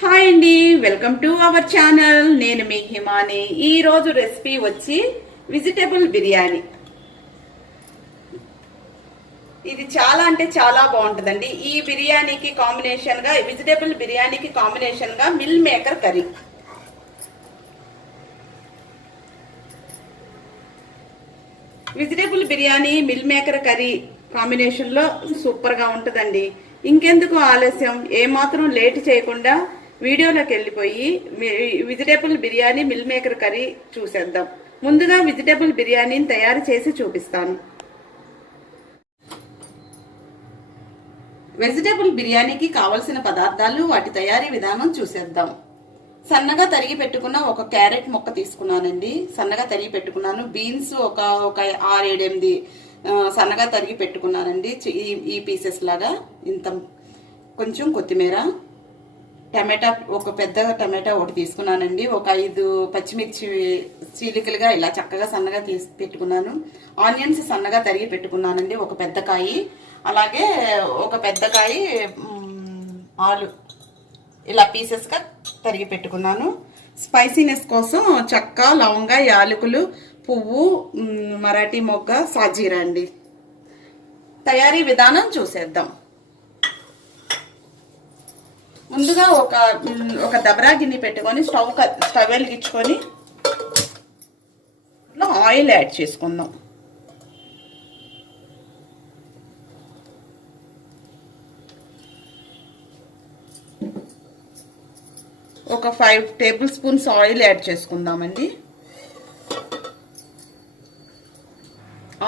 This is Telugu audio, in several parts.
హాయ్ అండి, వెల్కమ్ టు అవర్ ఛానల్. నేను మీ హిమాని. ఈ రోజు రెసిపీ వచ్చి వెజిటేబుల్ బిర్యానీ. ఇది చాలా అంటే చాలా బాగుంటుందండి. ఈ బిర్యానీకి కాంబినేషన్ గా, వెజిటేబుల్ బిర్యానీకి కాంబినేషన్ గా meal maker curry. Vegetable biryani meal maker curry combination లో సూపర్ గా ఉంటుందండి. ఇంకెందుకు ఆలస్యం, ఏమాత్రం లేట్ చేయకుండా వీడియోలోకి వెళ్ళిపోయి vegetable biryani meal maker curry చూసేద్దాం. ముందుగా వెజిటేబుల్ బిర్యానీని తయారు చేసి చూపిస్తాను. వెజిటేబుల్ బిర్యానీకి కావలసిన పదార్థాలు, వాటి తయారీ విధానం చూసేద్దాం. సన్నగా తరిగి పెట్టుకున్న ఒక క్యారెట్ మొక్క తీసుకున్నానండి. సన్నగా తరిగి పెట్టుకున్నాను. బీన్స్ ఒక 6-8 సన్నగా తరిగి పెట్టుకున్నానండి. ఈ పీసెస్ లాగా. ఇంత కొంచెం కొత్తిమీర, టమాటా, ఒక పెద్ద టమాటా ఒకటి తీసుకున్నానండి. ఒక 5 పచ్చిమిర్చి చీలికలుగా ఇలా చక్కగా సన్నగా తీసి పెట్టుకున్నాను. ఆనియన్స్ సన్నగా తరిగి పెట్టుకున్నానండి, ఒక పెద్ద కాయి. అలాగే ఒక పెద్ద కాయి ఆలు ఇలా పీసెస్గా తరిగి పెట్టుకున్నాను. స్పైసీనెస్ కోసం చెక్క, లవంగ, యాలకులు, పువ్వు, మరాఠీ మొగ్గ, సాజీరా అండి. తయారీ విధానం చూసేద్దాం. ముందుగా ఒక దబరా గిన్నె పెట్టుకొని స్టవ్ వెలిగించుకొని ఆయిల్ యాడ్ చేసుకుందాం. ఒక 5 టేబుల్ స్పూన్స్ ఆయిల్ యాడ్ చేసుకుందామండి.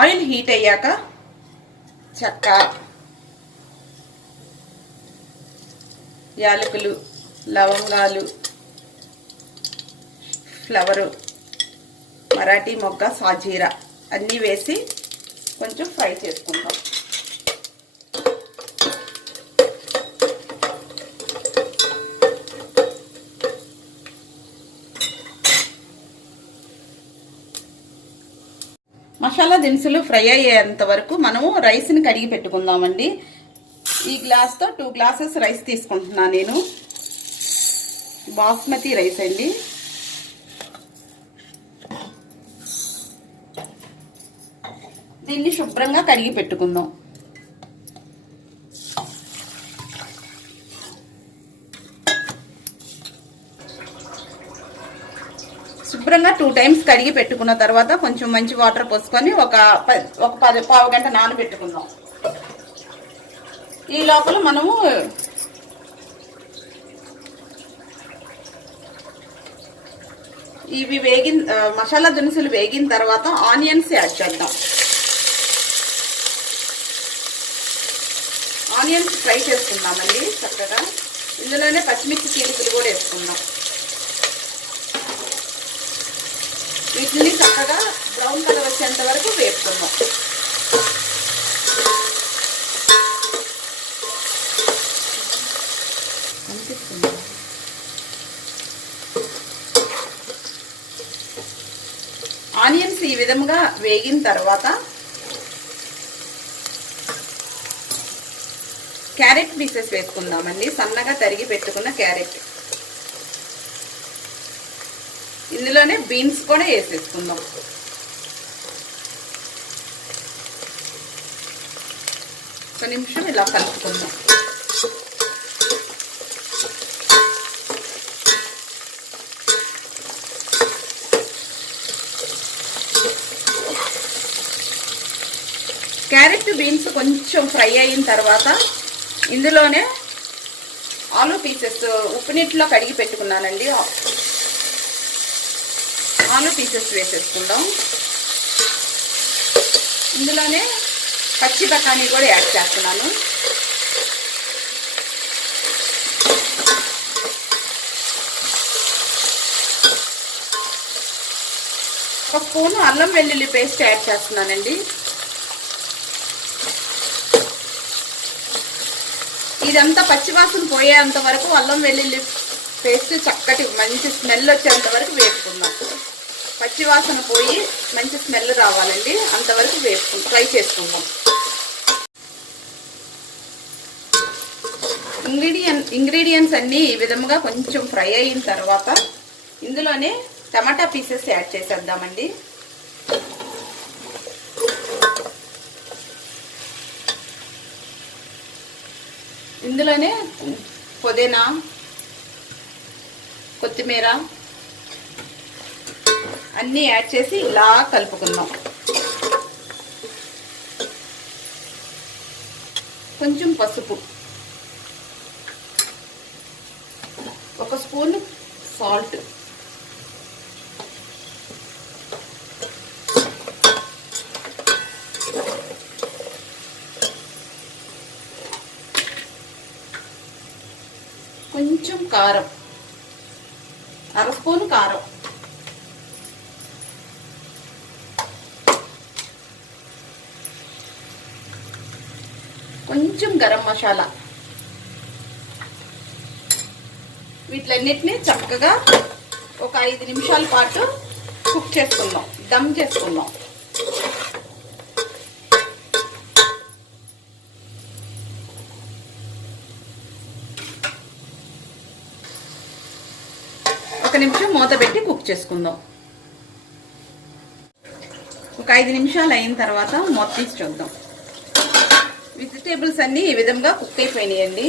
ఆయిల్ హీట్ అయ్యాక చెక్క, యాలకులు, లవంగాలు, ఫ్లవరు, మరాఠీ మొగ్గ, సాజీరా అన్నీ వేసి కొంచెం ఫ్రై చేసుకుంటాం. మసాలా దినుసులు ఫ్రై అయ్యేంత వరకు మనము రైస్ని కడిగి పెట్టుకుందామండి. ఈ గ్లాస్తో 2 గ్లాసెస్ రైస్ తీసుకుంటున్నాను నేను. బాస్మతి రైస్ అండి. దీన్ని శుభ్రంగా కడిగి పెట్టుకుందాం. శుభ్రంగా 2 టైమ్స్ కడిగి పెట్టుకున్న తర్వాత కొంచెం మంచి వాటర్ పోసుకొని ఒక పావు గంట నానబెట్టుకుందాం. ఈ లోపల మనము ఇవి మసాలా దినుసులు వేగిన తర్వాత ఆనియన్స్ యాడ్ చేద్దాం. ఆనియన్స్ ఫ్రై చేసుకుందామండి చక్కగా. ఇందులోనే పచ్చిమిర్చి చీలికలు కూడా వేసుకుందాం. వీటిని చక్కగా బ్రౌన్ కలర్ వచ్చేంత వరకు వేపుకుందాం. ఆనియన్స్ ఈ విధంగా వేగిన తర్వాత క్యారెట్ పీసెస్ వేసుకుందామండి. సన్నగా తరిగి పెట్టుకున్న క్యారెట్. ఇందులోనే బీన్స్ కూడా వేసేసుకుందాం. ఒక నిమిషం ఇలా కలుపుకుందాం. క్యారెట్, బీన్స్ కొంచెం ఫ్రై అయిన తర్వాత ఇందులోనే ఆలు పీసెస్ ఉప్పు నీటిలో కడిగి పెట్టుకున్నానండి. ఆలు పీసెస్ వేసేసుకుందాం. ఇందులోనే పచ్చి బఠానీ కూడా యాడ్ చేస్తున్నాను. ఒక స్పూను అల్లం వెల్లుల్లి పేస్ట్ యాడ్ చేస్తున్నానండి. ఇదంతా పచ్చివాసన పోయేంత వరకు అల్లం వెల్లుల్లి పేస్ట్ చక్కటి మంచి స్మెల్ వచ్చేంత వరకు వేపుకుందాం. పచ్చివాసన పోయి మంచి స్మెల్ రావాలండి, అంతవరకు ఫ్రై చేసుకుందాం. ఇంగ్రీడియంట్స్ అన్నీ ఈ విధముగా కొంచెం ఫ్రై అయిన తర్వాత ఇందులోనే టమాటా పీసెస్ యాడ్ చేసేద్దామండి. ఇందులోనే పుదీనా, కొత్తిమీర అన్నీ యాడ్ చేసి ఇలా కలుపుకుందాం. కొంచెం పసుపు, 1 స్పూన్ సాల్ట్, కొంచెం కారం, 1/2 స్పూన్ కారం, కొంచెం గరం మసాలా. వీటిలన్నిటిని చక్కగా ఒక 5 నిమిషాల పాటు కుక్ చేసుకుందాం, దమ్ చేసుకుందాం. ఒక నిమిషం మూత పెట్టి కుక్ చేసుకుందాం. ఒక 5 నిమిషాలు అయిన తర్వాత మూత తీసి చూద్దాం. వెజిటేబుల్స్ అన్నీ ఈ విధంగా కుక్ అయిపోయినాయండి.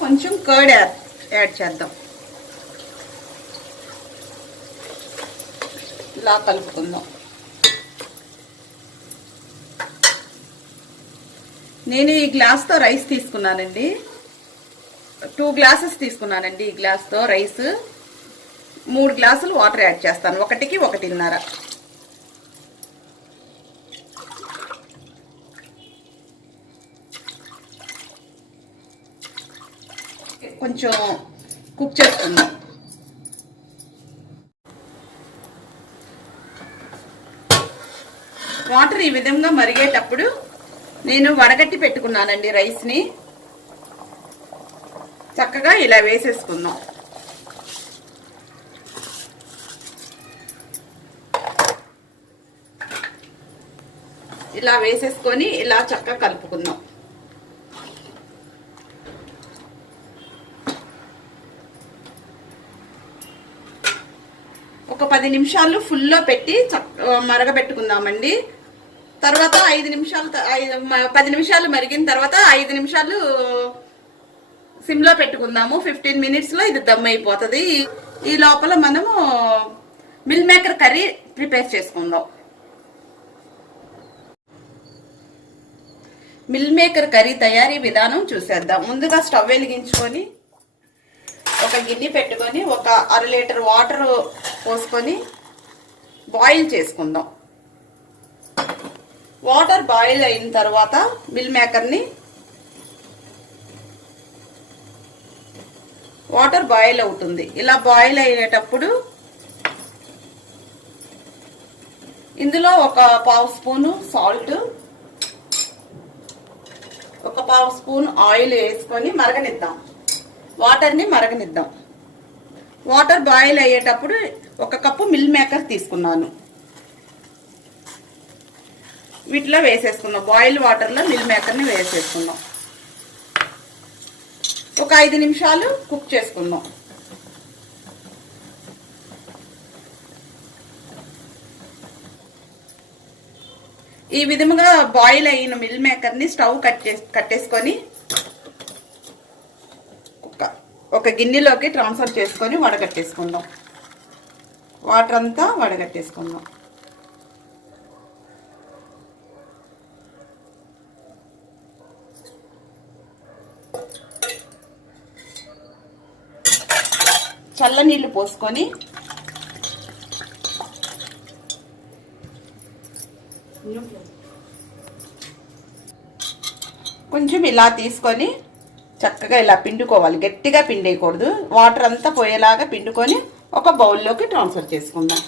కొంచెం కర్డ్ యాడ్ చేద్దాం. ఇలా కలుపుకుందాం. నేను ఈ గ్లాస్తో రైస్ తీసుకున్నానండి. 2 గ్లాసెస్ తీసుకున్నానండి. ఈ గ్లాస్తో రైస్ 3 గ్లాసులు వాటర్ యాడ్ చేస్తాను. 1కి 1.5. కొంచెం కుక్ చేసుకుందాం. వాటర్ ఈ విధంగా మరిగేటప్పుడు నేను వడగట్టి పెట్టుకున్నానండి రైస్ని. చక్కగా ఇలా వేసేసుకుందాం. ఇలా వేసేసుకొని ఇలా చక్కగా కలుపుకుందాం. ఒక 10 నిమిషాలు ఫుల్లో పెట్టి మరగబెట్టుకుందామండి. తర్వాత 10 నిమిషాలు మరిగిన తర్వాత 5 నిమిషాలు సిమ్లో పెట్టుకుందాము. 15 మినిట్స్లో ఇది దమ్ అయిపోతుంది. ఈ లోపల మనము మిల్ మేకర్ కర్రీ ప్రిపేర్ చేసుకుందాం. మిల్ మేకర్ కర్రీ తయారీ విధానం చూసేద్దాం. ముందుగా స్టవ్ వెలిగించుకొని ఒక గిన్నె పెట్టుకొని 1/2 లీటర్ వాటర్ పోసుకొని బాయిల్ చేసుకుందాం. వాటర్ బాయిల్ అయిన తర్వాత మిల్ మేకర్ని వాటర్ బాయిల్ అవుతుంది. ఇలా బాయిల్ అయ్యేటప్పుడు ఇందులో 1/2 స్పూను సాల్ట్, 1/2 స్పూన్ ఆయిల్ వేసుకొని మరగనిద్దాం. వాటర్ని మరగనిద్దాం. వాటర్ బాయిల్ అయ్యేటప్పుడు 1 కప్పు మిల్ మేకర్ తీసుకున్నాను. వీటిలో వేసేసుకుందాం. బాయిల్ వాటర్లో మిల్ మేకర్ని వేసేసుకుందాం. ఒక 5 నిమిషాలు కుక్ చేసుకుందాం. ఈ విధముగా బాయిల్ అయిన మిల్ మేకర్ని స్టవ్ కట్టేసుకొని ఒక గిన్నెలోకి ట్రాన్స్ఫర్ చేసుకొని వడగట్టేసుకుందాం. వాటర్ అంతా వడగట్టేసుకుందాం. చల్ల నీళ్లు పోసుకొని కొంచెం ఇలా తీసుకొని చక్కగా ఇలా పిండుకోవాలి. గట్టిగా పిండేయకూడదు. వాటర్ అంతా పోయేలాగా పిండుకొని ఒక బౌల్లోకి ట్రాన్స్ఫర్ చేసుకుందాం.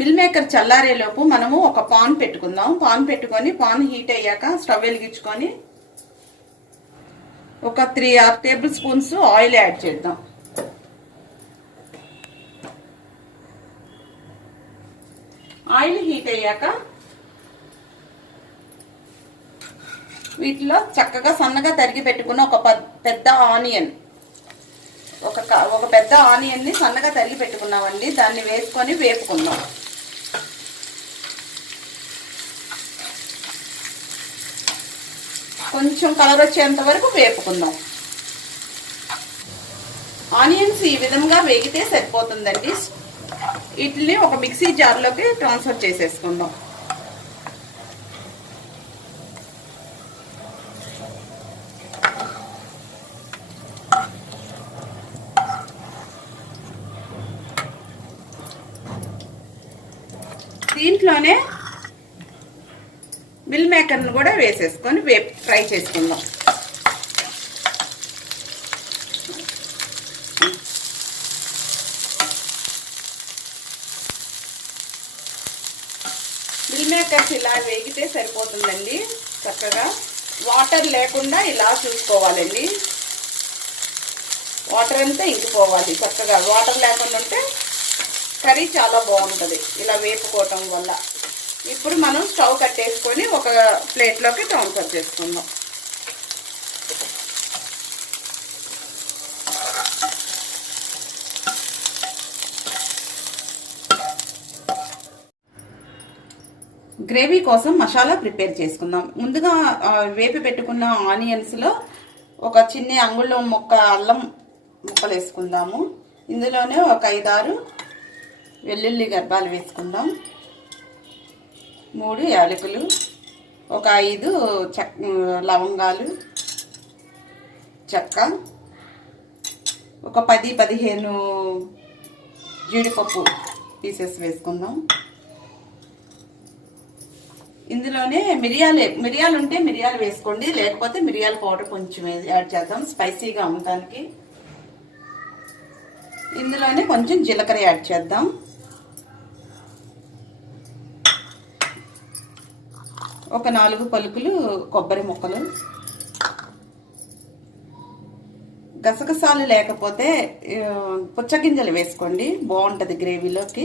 మిల్ మేకర్ చల్లారేలోపు మనము ఒక పాన్ పెట్టుకుందాం. పాన్ పెట్టుకొని పాన్ హీట్ అయ్యాక స్టవ్ వెలిగించుకొని ఒక 3 టేబుల్ స్పూన్స్ ఆయిల్ యాడ్ చేద్దాం. ఆయిల్ హీట్ అయ్యాక వీటిలో చక్కగా సన్నగా తరిగి పెట్టుకున్న ఒక పెద్ద ఆనియన్, ఒక పెద్ద ఆనియన్ని సన్నగా తరిగి పెట్టుకున్నామండి. దాన్ని వేసుకొని వేపుకుందాం. కొంచెం కలర్ వచ్చేంత వరకు వేపుకుందాం. ఆనియన్స్ ఈ విధంగా వేగితే సరిపోతుందండి. వీటిని ఒక మిక్సీ జార్లోకి ట్రాన్స్ఫర్ చేసేసుకుందాం. దీంట్లోనే మిల్ మేకర్ను కూడా వేసేసుకొని ఫ్రై చేసుకుందాం. మిల్ మేకర్స్ ఇలా వేగితే సరిపోతుందండి. చక్కగా వాటర్ లేకుండా ఇలా చూసుకోవాలండి. వాటర్ అంతా ఇంకిపోవాలి. చక్కగా వాటర్ లేకుండా ఉంటే కర్రీ చాలా బాగుంటుంది ఇలా వేపుకోవటం వల్ల. ఇప్పుడు మనం స్టవ్ కట్టేసుకొని ఒక ప్లేట్లోకి ట్రాన్స్ఫర్ చేసుకుందాం. గ్రేవీ కోసం మసాలా ప్రిపేర్ చేసుకుందాం. ముందుగా వేపి పెట్టుకున్న ఆనియన్స్లో ఒక చిన్న అంగుళం ముక్క అల్లం ముక్కలు వేసుకుందాము. ఇందులోనే ఒక 5-6 వెల్లుల్లి గర్భాలు వేసుకుందాం. 3 యాలకులు, ఒక 5 లవంగాలు, చెక్క, ఒక 10-15 జీడిపప్పు పీసెస్ వేసుకుందాం. ఇందులోనే మిరియాలు ఉంటే మిరియాలు వేసుకోండి, లేకపోతే మిరియాల పౌడర్ కొంచెం యాడ్ చేద్దాం స్పైసీగా ఉండటానికి. ఇందులోనే కొంచెం జీలకర్ర యాడ్ చేద్దాం. ఒక 4 పలుకులు కొబ్బరి ముక్కలు. గసగసాలు లేకపోతే పుచ్చగింజలు వేసుకోండి, బాగుంటుంది గ్రేవీలోకి.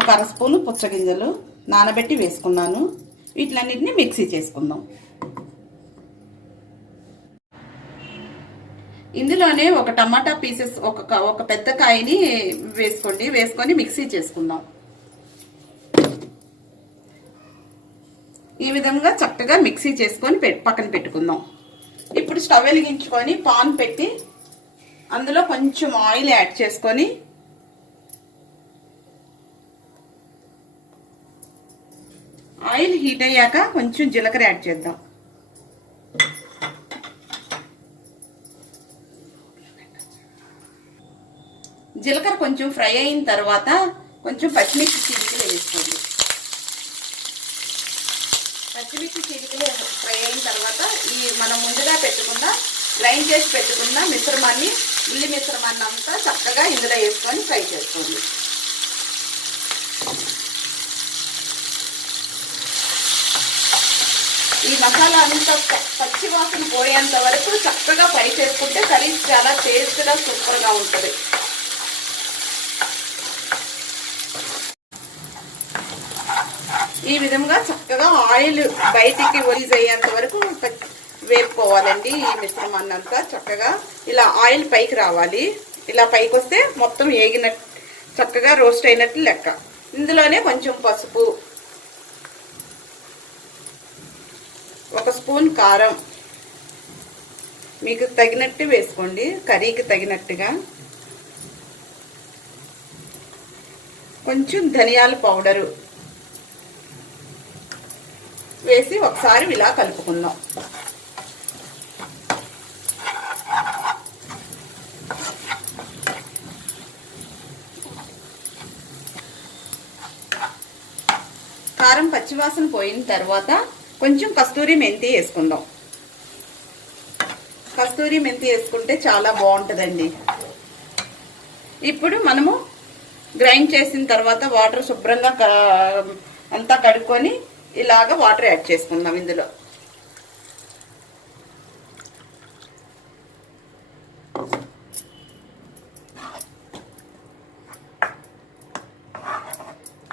ఒక 1/2 స్పూను పుచ్చగింజలు నానబెట్టి వేసుకున్నాను. వీటిలన్నిటిని మిక్సీ చేసుకుందాం. ఇందులోనే ఒక టమాటా పీసెస్, ఒక పెద్ద కాయని వేసుకోండి. వేసుకొని మిక్సీ చేసుకుందాం. ఈ విధంగా చక్కగా మిక్సీ చేసుకొని పక్కన పెట్టుకుందాం. ఇప్పుడు స్టవ్ వెలిగించుకొని పాన్ పెట్టి అందులో కొంచెం ఆయిల్ యాడ్ చేసుకొని ఆయిల్ హీట్ అయ్యాక కొంచెం జీలకర్ర యాడ్ చేద్దాం. జీలకర్ర కొంచెం ఫ్రై అయిన తర్వాత కొంచెం పచ్చిమిర్చి చీలికలు వేసుకోండి. పచ్చిమిర్చి చీలికలు ఫ్రై అయిన తర్వాత మనం ముందుగా గ్రైండ్ చేసి పెట్టుకున్న మిశ్రమాన్ని, ఉల్లి మిశ్రమాన్ని అంతా చక్కగా ఇందులో వేసుకొని ఫ్రై చేసుకోండి. ఈ మసాలా అంతా పచ్చి వాసన పోయేంత వరకు చక్కగా ఫ్రై చేసుకుంటే కర్రీ చాలా టేస్ట్గా సూపర్గా ఉంటుంది. ఈ విధంగా చక్కగా ఆయిల్ బయటికి రిలీజ్ అయ్యేంత వరకు వేపుకోవాలండి. ఈ మిశ్రమాన్ని అంతా చక్కగా ఇలా ఆయిల్ పైకి రావాలి. ఇలా పైకి వస్తే మొత్తం ఏగినట్టు, చక్కగా రోస్ట్ అయినట్టు లెక్క. ఇందులోనే కొంచెం పసుపు, 1 స్పూన్ కారం, మీకు తగినట్టు వేసుకోండి, కర్రీకి తగినట్టుగా. కొంచెం ధనియాల పౌడరు వేసి ఒకసారి ఇలా కలుపుకుందాం. కారం పచ్చివాసన పోయిన తర్వాత కొంచెం కస్తూరి మెంతి వేసుకుందాం. కస్తూరి మెంతి వేసుకుంటే చాలా బాగుంటుందండి. ఇప్పుడు మనము గ్రైండ్ చేసిన తర్వాత వాటర్ శుభ్రంగా అంతా కడుక్కొని ఇలాగ వాటర్ యాడ్ చేసుకుందాం ఇందులో.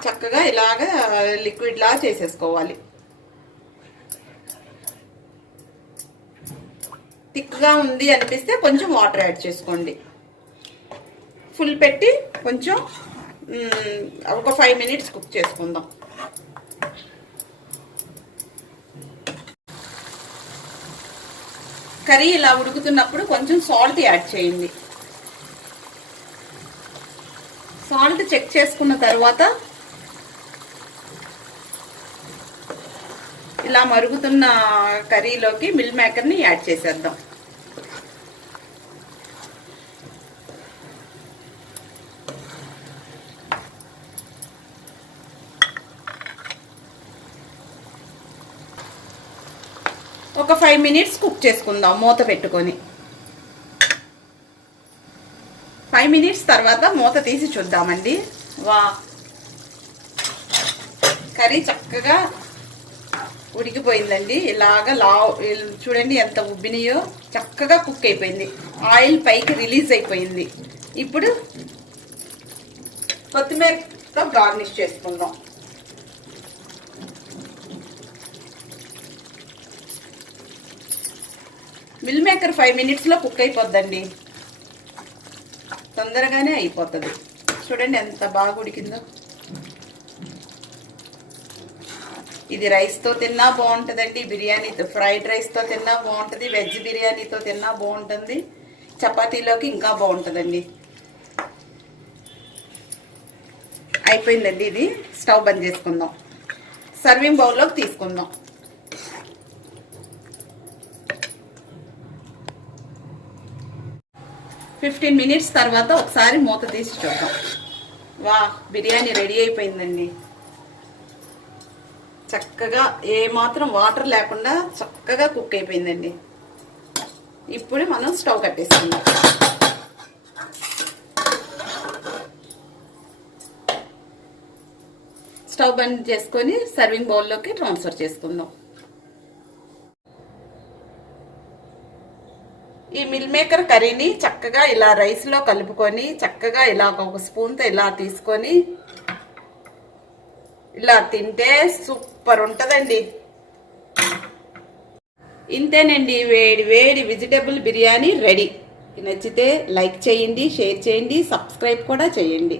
చక్కగా ఇలాగ లిక్విడ్ లా చేసేసుకోవాలి. థిక్గా ఉంది అనిపిస్తే కొంచెం వాటర్ యాడ్ చేసుకోండి. ఫుల్ పెట్టి కొంచెం ఒక 5 minutes కుక్ చేసుకుందాం. కర్రీ ఇలా ఉడుకుతున్నప్పుడు కొంచెం సాల్ట్ యాడ్ చేయండి. సాల్ట్ చెక్ చేసుకున్న తర్వాత ఇలా మరుగుతున్న కర్రీలోకి మిల్ మేకర్ని యాడ్ చేసేద్దాం. ఒక 5 minutes కుక్ చేసుకుందాం మూత పెట్టుకొని. 5 minutes తర్వాత మూత తీసి చూద్దామండి. వా, కర్రీ చక్కగా ఉడికిపోయిందండి. ఇలాగా చూడండి ఎంత ఉబ్బినాయో, చక్కగా కుక్ అయిపోయింది. ఆయిల్ పైకి రిలీజ్ అయిపోయింది. ఇప్పుడు కొత్తిమీరతో గార్నిష్ చేసుకుందాం. మిల్ మేకర్ 5 minutesలో కుక్ అయిపోద్దండి, తొందరగానే అయిపోతుంది. చూడండి ఎంత బాగా ఉడికిందో. ఇది రైస్తో తిన్నా బాగుంటుందండి, బిర్యానీతో ఫ్రైడ్ రైస్తో తిన్నా బాగుంటుంది, వెజ్ బిర్యానీతో తిన్నా బాగుంటుంది, చపాతీలోకి ఇంకా బాగుంటుందండి. అయిపోయిందండి. ఇది స్టవ్ బంద్ చేసుకుందాం. సర్వింగ్ బౌల్లోకి తీసుకుందాం. 15 minutes తర్వాత ఒకసారి మూత తీసి చూద్దాం. వా, బిర్యానీ రెడీ అయిపోయిందండి. చక్కగా ఏ మాత్రం వాటర్ లేకుండా చక్కగా కుక్ అయిపోయిందండి. ఇప్పుడు మనం స్టవ్ కట్టేసుకుందాం. స్టవ్ బంద్ చేసుకొని సర్వింగ్ బౌల్లోకి ట్రాన్స్ఫర్ చేసుకుందాం. ఈ మిల్ మేకర్ కర్రీని చక్కగా ఇలా రైస్లో కలుపుకొని చక్కగా ఇలా ఒక స్పూన్తో ఇలా తీసుకొని ఇలా తింటే సూపర్ ఉంటుందండి. ఇంతేనండి, వేడి వేడి వెజిటేబుల్ బిర్యానీ రెడీ. నచ్చితే లైక్ చేయండి, షేర్ చేయండి, సబ్స్క్రైబ్ కూడా చేయండి.